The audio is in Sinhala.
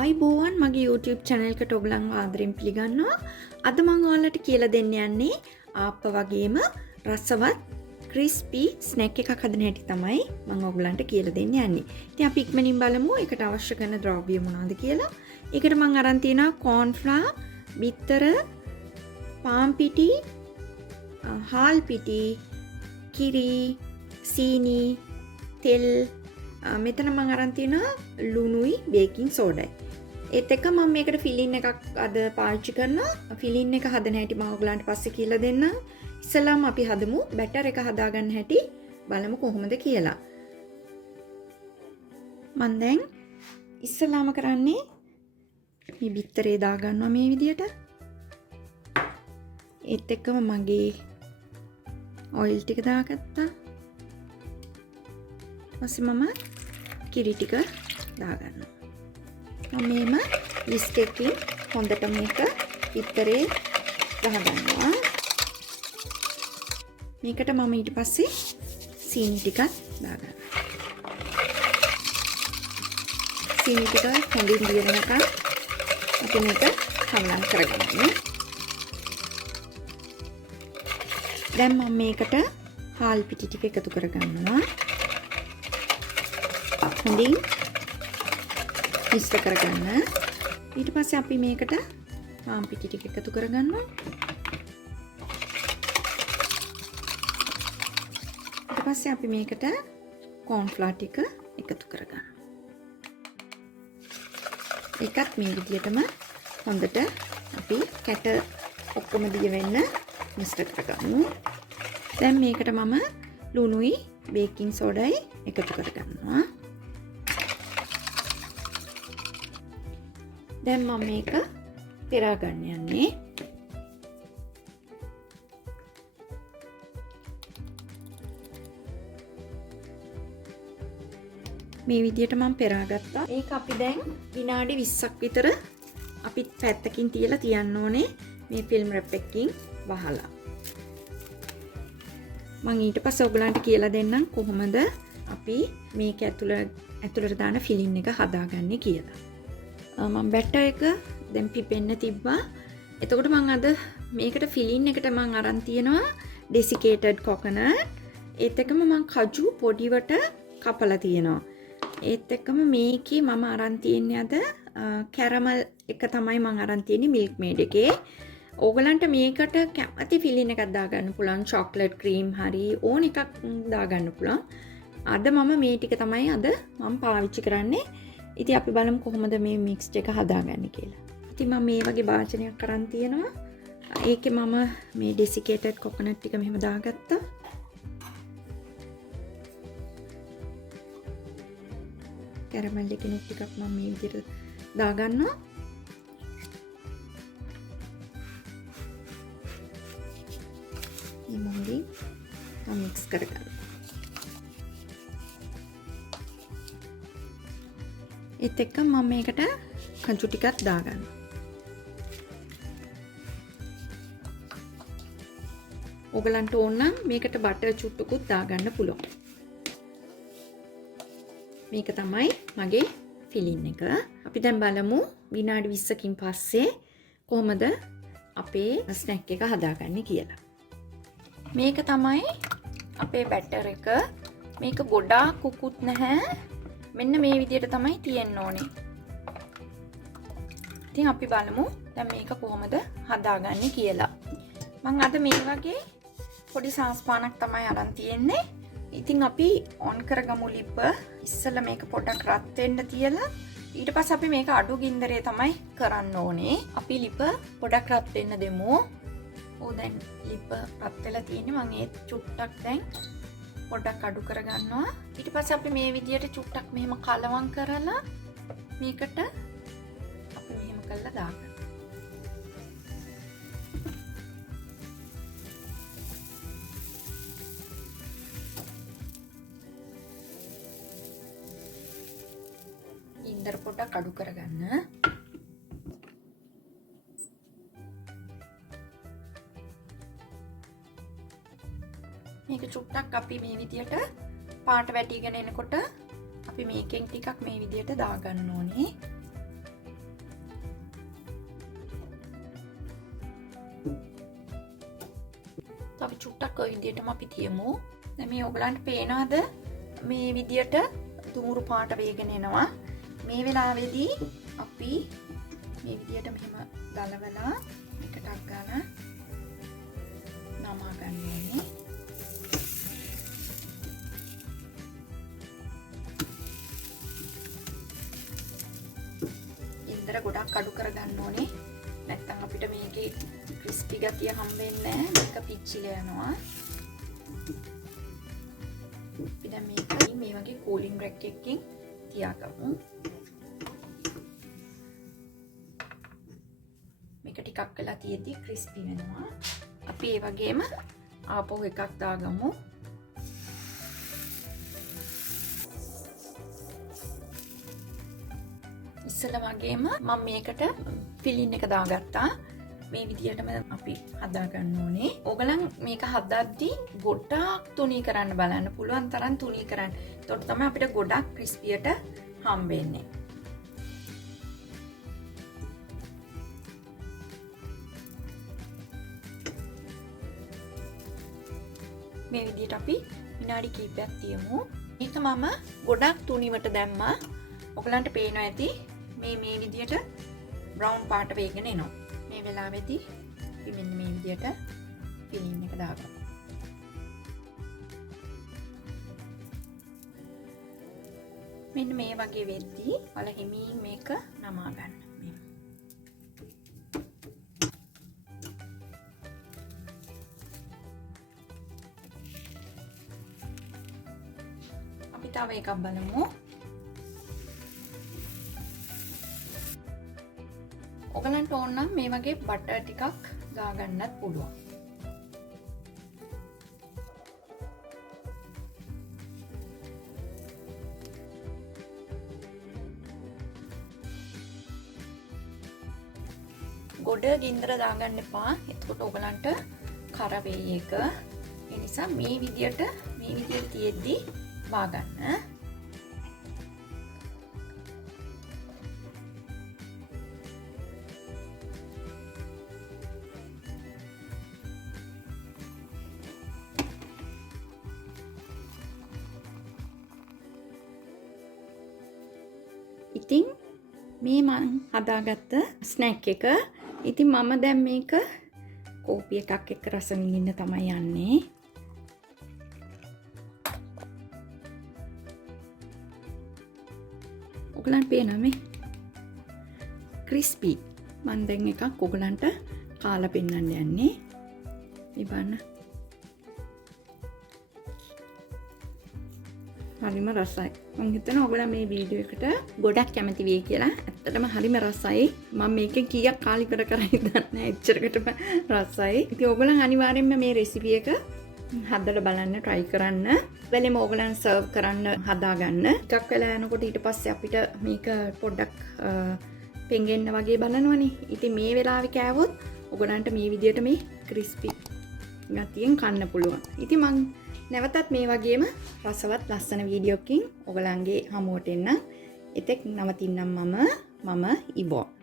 ආයිබෝවන් මගේ YouTube channel එකට ඔයගලන්ව ආදරෙන් පිළිගන්නවා. අද මම ඔයාලට කියලා දෙන්න යන්නේ ආප්ප වගේම රසවත් crispy snack එකක් හදන හැටි තමයි මම ඔයගලන්ට කියලා දෙන්න යන්නේ. ඉතින් අපි ඉක්මනින් බලමු ඒකට අවශ්‍ය කරන ද්‍රව්‍ය මොනවද කියලා. ඒකට මම අරන් තියෙනවා corn flour, බිත්තර, පාන් පිටි, හාල් පිටි, කිරි, සීනි, තෙල් මෙතන මම අරන් තියෙනවා ලුණුයි බේකින් සෝඩායි. ඒත් එක්ක මම මේකට ෆිලින් එකක් අද පාවිච්චි කරනවා. ෆිලින් එක හදන හැටි මම ඔයගලන්ට පස්සේ කියලා දෙන්නම්. ඉස්සෙල්ලාම අපි හදමු බැටර් එක හදාගන්න හැටි බලමු කොහොමද කියලා. මම දැන් ඉස්සෙල්ලාම කරන්නේ මේ බිත්තරේ දාගන්නවා මේ විදියට. ඒත් එක්කම මගේ ඔයිල් ටික දාගත්තා. ඊපස්සේ මම කිරි ටික දාගන්නවා. මම මේම විස්ක් එකකින් හොඳට මේක බිත්තරේ ගහගන්නවා. මේකට මම ඊට පස්සේ සීනි ටිකක් දාගන්නවා. සීනි ටික හොඳින් දියනකම් අපි මේක කම්ලම් කරගන්නවා. දැන් මම මේකට හාල් පිටි ටික එකතු කරගන්නවා. හොඳින් මිශ්‍ර කරගන්න. ඊට පස්සේ අපි මේකට පාන් පිටි ටික එකතු කරගන්නවා. ඊට පස්සේ අපි මේකට corn flour ටික එකතු කරගන්නවා. ඒකත් මේ විදිහටම හොඳට අපි කැට ඔක්කොම දිය වෙන්න මිශ්‍ර කරගමු. දැන් මේකට මම ලුණුයි බේකින් සෝඩායි එකතු කරගන්නවා. දැන් මම මේක පෙරා ගන්න යන්නේ. මේ විදිහට මම පෙරා ගත්තා. ඒක අපි දැන් විනාඩි 20ක් විතර අපි පැත්තකින් තියලා තියන්න ඕනේ මේ ෆිල්ම් රැප් එකකින් වහලා. මම ඊට පස්සේ ඔයගලන්ට කියලා දෙන්නම් කොහොමද අපි මේක ඇතුළට දාන ෆිලින් එක හදාගන්නේ කියලා. මම බැටර් එක දැන් පිපෙන්න තිබ්බා. එතකොට මම අද මේකට ෆිලින් එකට මම අරන් තියනවා DESICCATED coconut. ඒත් එක්කම මම කජු පොඩිවට කපලා තියනවා. ඒත් එක්කම මේකේ මම අරන් තියන්නේ අද කැරමල් එක තමයි මම අරන් තියන්නේ MILKMAID එකේ. ඕගලන්ට මේකට කැමති ෆිලින් එකක් දාගන්න පුළුවන්. චොක්ලට් ක්‍රීම් හරි ඕන එකක් දාගන්න පුළුවන්. අද මම මේ ටික තමයි අද මම පාවිච්චි කරන්නේ. ඉතින් අපි බලමු කොහොමද මේ මික්ස් එක හදාගන්නේ කියලා. ඉතින් මම මේ වගේ භාජනයක් කරන් තියෙනවා. ඒකේ මම මේ DESICCATED coconut ටික මෙහෙම දාගත්තා. කැරමල් එකෙන් ටිකක් මම මේ විදිහට දාගන්නවා. මේ මොහොතේ මික්ස් කරගන්න. ඒත් එක්ක මම මේකට කජු ටිකක් දාගන්නවා. ඔයගලන්ට ඕන නම් මේකට බටර් චුට්ටකුත් දාගන්න පුළුවන්. මේක තමයි මගේ ෆිලින් එක. අපි දැන් බලමු විනාඩි 20කින් පස්සේ කොහොමද අපේ ස්නැක් එක හදාගන්නේ කියලා. මේක තමයි අපේ බැටර් එක. මේක ගොඩාක් කුකුත් නැහැ. මෙන්න මේ විදිහට තමයි තියෙන්න ඕනේ. ඉතින් අපි බලමු දැන් මේක කොහොමද හදාගන්නේ කියලා. මම අද මේ වගේ පොඩි සාස්පානක් තමයි අරන් තියෙන්නේ. ඉතින් අපි ඔන් කරගමු ලිප. ඉස්සෙල්ලා මේක පොඩ්ඩක් රත් වෙන්න තියලා ඊට පස්සේ අපි මේක අඩු ගින්දරේ තමයි කරන්න ඕනේ. අපි ලිප පොඩ්ඩක් රත් වෙන්න දෙමු. දැන් ලිප රත් වෙලා තියෙන්නේ. මම ඒ චුට්ටක් දැන් පොඩ්ඩක් අඩු කරගන්නවා. ඊට පස්සේ අපි මේ විදියට චුට්ටක් මෙහෙම කලවම් කරලා මේකට අපි මෙහෙම කරලා දාගන්න. ඉන්දර පොඩ්ඩක් අඩු කරගන්න. මේක චුට්ටක් අපි මේ විදියට පාට වැටිගෙන එනකොට අපි මේකෙන් ටිකක් මේ විදියට දාගන්න ඕනේ. තව චුට්ටක් ඔය විදිහටම අපි තියමු. දැන් මේ ඔයගලන්ට පේනවද මේ විදිහට දුමුරු පාට වේගෙන එනවා. මේ වෙලාවේදී අපි මේ විදිහට මෙහෙම ගලවලා එකටක් ගන්න නමා ගන්න ඕනේ. ඉන්දර ගොඩක් අඩු කරගන්න ඕනේ. නැත්තම් අපිට මේකේ ක්‍රිස්පි ගතිය හම්බෙන්නේ නැහැ. මේක පිච්චිලා යනවා. අපි දැන් මේක මේ වගේ කූලින් රැක් එකකින් තියාගමු. මේක ටිකක් වෙලා තියෙද්දි ක්‍රිස්පි වෙනවා. අපි ඒ වගේම ආපහු එකක් දාගමු. ඉස්සෙල්ලා වගේම මම මේකට ෆිලින් එක දාගත්තා. මේ විදිහටම අපි හදා ගන්න ඕනේ. ඕගලන් මේක හදද්දී ගොඩක් තුනී කරන්න බලන්න. පුළුවන් තරම් තුනී කරන්න. එතකොට තමයි අපිට ගොඩක් ක්‍රිස්පියට හම්බෙන්නේ. මේ විදිහට අපි විනාඩි කිහිපයක් තියමු. මේක මම ගොඩක් තුනීවට දැම්මා. ඔයගලන්ට පේනවා ඇති මේ විදිහට බ්‍රවුන් පාට වේගෙන එනවා. මේ වෙලාවේදී අපි මෙන්න මේ විදිහට ෆිලින් එක දාගමු. මෙන්න මේ වගේ වෙද්දී වල හිමින් මේක නමා ගන්න. අපි තව එකක් බලමු. ඔයගලන්ට ඕන නම් මේ වගේ බටර් ටිකක් ගා ගන්නත් පුළුවන්. ගොඩ ගින්දර දාගන්න එපා. එතකොට ඔයගලන්ට කර වෙයි එක. ඒ නිසා මේ විදියට තියෙද්දි වා ගන්න. ඉතින් මේ මං හදාගත්ත ස්නැක් එක. ඉතින් මම දැන් මේක කෝපි එකක් එක්ක රස විඳින්න තමයි යන්නේ. ඔයගලන්ට පේනවද මේ? ක්‍රිස්පි. මම දැන් එකක් ඔයගලන්ට කාලා පෙන්නන්න යන්නේ. මේ බලන්න. හරිම රසයි. මම හිතනවා ඔයගොල්ලෝ මේ වීඩියෝ එකට ගොඩක් කැමති වෙයි කියලා. ඇත්තටම හරිම රසයි. මම මේකෙන් කීයක් කාලි කර කර ඉඳන්නේ නැහැ. එච්චරකටම රසයි. ඉතින් ඔයගොල්ලෝ අනිවාර්යෙන්ම මේ රෙසිපි එක හදලා බලන්න try කරන්න. වෙලෙම ඔයගොල්ලන් සර්ව් කරන්න හදාගන්න. ටිකක් වෙලා යනකොට ඊට පස්සේ අපිට මේක පොඩ්ඩක් පෙඟෙන්න වගේ බලනවනේ. ඉතින් මේ වෙලාවේ කෑවොත් ඔයගොල්ලන්ට මේ විදියට මේ ක්‍රිස්පි ගතියෙන් කන්න පුළුවන්. ඉතින් මං නැවතත් මේ වගේම රසවත් ලස්සන වීඩියෝකින් ඔයගලන්ගේ හමුවට එන්න. එතෙක් නවතින්නම් මම Yvonne.